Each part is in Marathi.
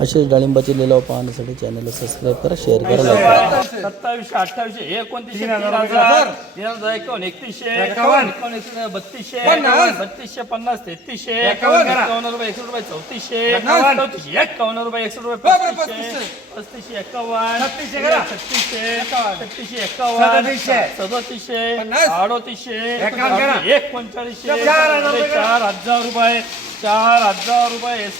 असेच डाळिंबाचे लिलाव पाहण्यासाठी चॅनलला सबस्क्राईब करा शेअर करा लाईक करा. सत्तावीसशे अठ्ठावीसशे एकोणतीसशे तीन हजार तीन हजार एकावन्न एकतीसशे एकावन्न. एकावन्न एकशे बत्तीसशे बत्तीसशे पन्नास तेहतीसशे एकावन्न रुपये एकशे रुपये चौतीसशे चौतीसशे एकावन्न रुपये एकशे रुपये पस्तीसशे. पस्तीसशे एकावन्न छत्तीसशे छत्तीसशे एकावन्न. सदतीसशे. अडोतीसशे एकोणचाळीसशे चार हजार रुपये चार हजार रुपये एस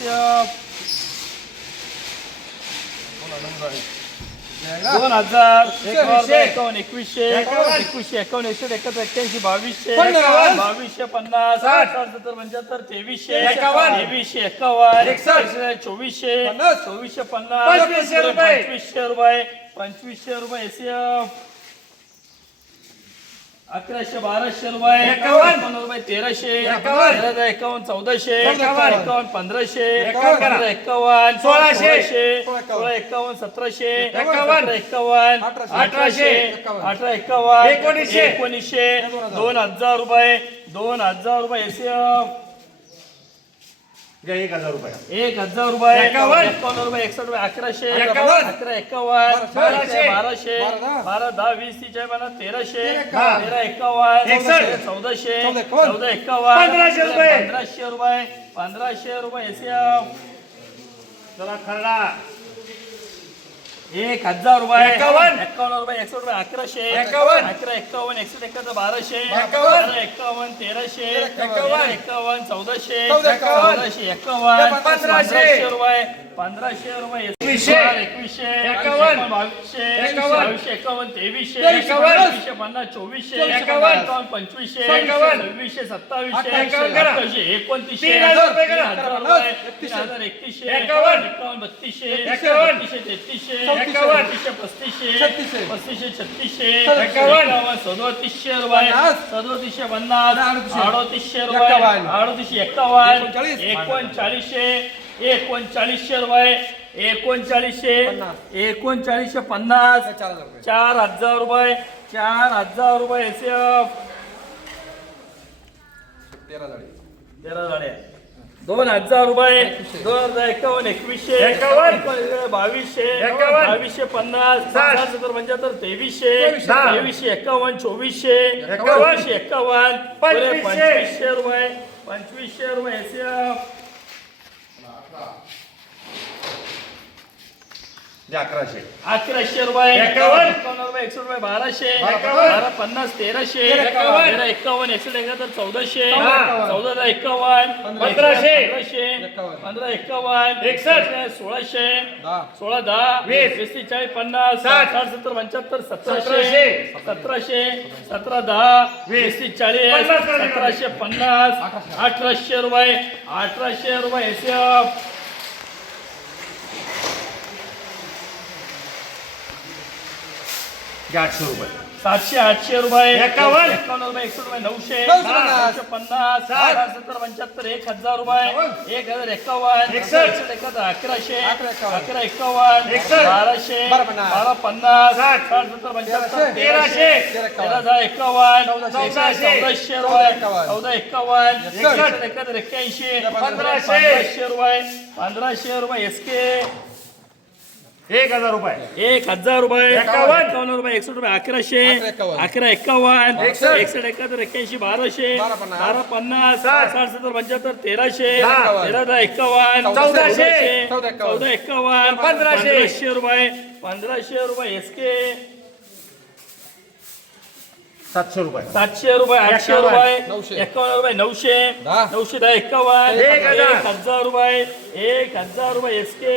दोन हजार एकावन्न एकवीसशे एकवीसशे एकावन्न एकशे एकत्र एक्क्याऐंशी बावीसशे बावीसशे पन्नास सत्तर पंच्याहत्तर तेवीसशे तेवीसशे एकावन्न चोवीसशे चोवीसशे पन्नास पंचवीसशे रुपये. पंचवीसशे रुपये एसीएफ अकराशे बाराशे रुपये. एकावन्न. रुपये तेराशे. तेरा एकावन्न चौदाशे. एकावन्न. पंधराशे. पंधरा एकावन्न सोळाशे. सोळा एकावन्न. सतराशे. एकावन्न. एकावन्न अठराशे. अठरा एकावन्न एकोणीसशे. एकोणीसशे. दोन हजार. रुपये. दोन हजार रुपये. एसीएफ एक हजार रुपये. एक हजार रुपये. एकावन्न. रुपये एकसष्ट रुपये अकराशे अकरा एकावन्न बाराशे बाराशे बारा दहा वीस तीस बारा तेराशे तेरा एकावन्न. चौदाशे चौदा एकावन्न. पंधराशे रुपये. पंधराशे रुपये पंधराशे रुपये एसीएफ चला खरडा. एक हजार रुपये. एकावन्न. एकावन्न रुपये एकसष्ट रुपये अकराशे. एकावन्न. अकरा एकावन्न एकसष्ट एकाहत्तर बाराशे. बारा एकावन्न तेराशे. एकावन्न. एकावन्न चौदाशे. चौदाशे एकावन्न. पंधराशे. रुपये पंधराशे रुपये एकवीसशे. एकवीसशे. एकावन्न. बावीसशे. बावीसशे एकावन्न तेवीसशे. एकवीसशे पन्नास. चोवीसशे. एकावन्न पंचवीसशे. सव्वीसशे. सत्तावीसशे. अठ्ठावीसशे. एकोणतीसशे. हजार रुपये तीन हजार एकतीसशे. एकावन्न. बत्तीसशे. बत्तीसशे तेहतीसशे. पस्तीसशे छत्तीसशे. सदोतीसशे रुपये सदोतीसशे पन्नास अडोतीसशे. रुपये अडोतीसशे एकावन्न एकोणचाळीसशे एकोणचाळीसशे रुपये एकोणचाळीसशे एकोणचाळीसशे पन्नास चार हजार रुपये. चार हजार रुपये एसीएफ तेरा झाले दोन हजार रुपये दोन हजार एकावन्न एकवीसशे एकावन्न. बावीसशे बावीसशे पन्नास सत्तर पंच्याहत्तर तेवीसशे तेवीसशे. एकावन्न चोवीसशे चोवीसशे एकावन्न. पंचवीसशे. रुपये पंचवीसशे रुपये द्या अकराशे. अकराशे रुपये एकावन्न. एकावन्न रुपये एकशे रुपये बाराशे. बारा पन्नास तेराशे. तेरा एकावन्न एकशे एकाहत्तर चौदाशे. चौदा एकावन्न. पंधराशे. पंधरा एकावन्न. एकसष्ट. सोळाशे. सोळा दहा. वीस. वीस तीस चाळीस पन्नास. साठ. साठ सत्तर पंच्याहत्तर सतराशे. सतराशे. सतरा दहा. वीस. तीस चाळीस सतराशे पन्नास. अठराशे रुपये. अठराशे रुपये. एसीएफ आठशे रुपये. सातशे आठशे रुपये. एकावन्न. एकावन्न रुपये एकशे रुपये नऊशे. नऊशे पन्नास. साठ. सत्तर पंच्याहत्तर एक हजार रुपये. एक हजार एकावन्न. एकसष्ट. एकाहत्तर अकराशे. अकरा एकावन्न. बाराशे. बारा पन्नास. साठ. सत्तर पंच्याहत्तर तेराशे. तेरा दहा एकावन्न. चौदाशे. रुपये. चौदा एकावन्न. एकाहत्तर एक्क्याऐंशी. पंधराशे. रुपये पंधराशे रुपये. S K. एक हजार रुपये. एक हजार रुपये. एकावन्न. रुपये. एकसष्ट रुपये. अकराशे. अकरा एकावन्न. एकसष्ट. एकाहत्तर एक्क्याऐंशी बाराशे. बारा पन्नास साठ. सत्तर पंच्याहत्तर तेराशे. तेरा दहा एकावन्न. चौदाशे. चौदा एकावन्न. पंधराशे. रुपये. पंधराशे रुपये एस के सातशे रुपये. सातशे रुपये आठशे रुपये. एकावन्न रुपये नऊशे. नऊशे दहा एकावन्न. एक हजार. रुपये. एक हजार रुपये एस के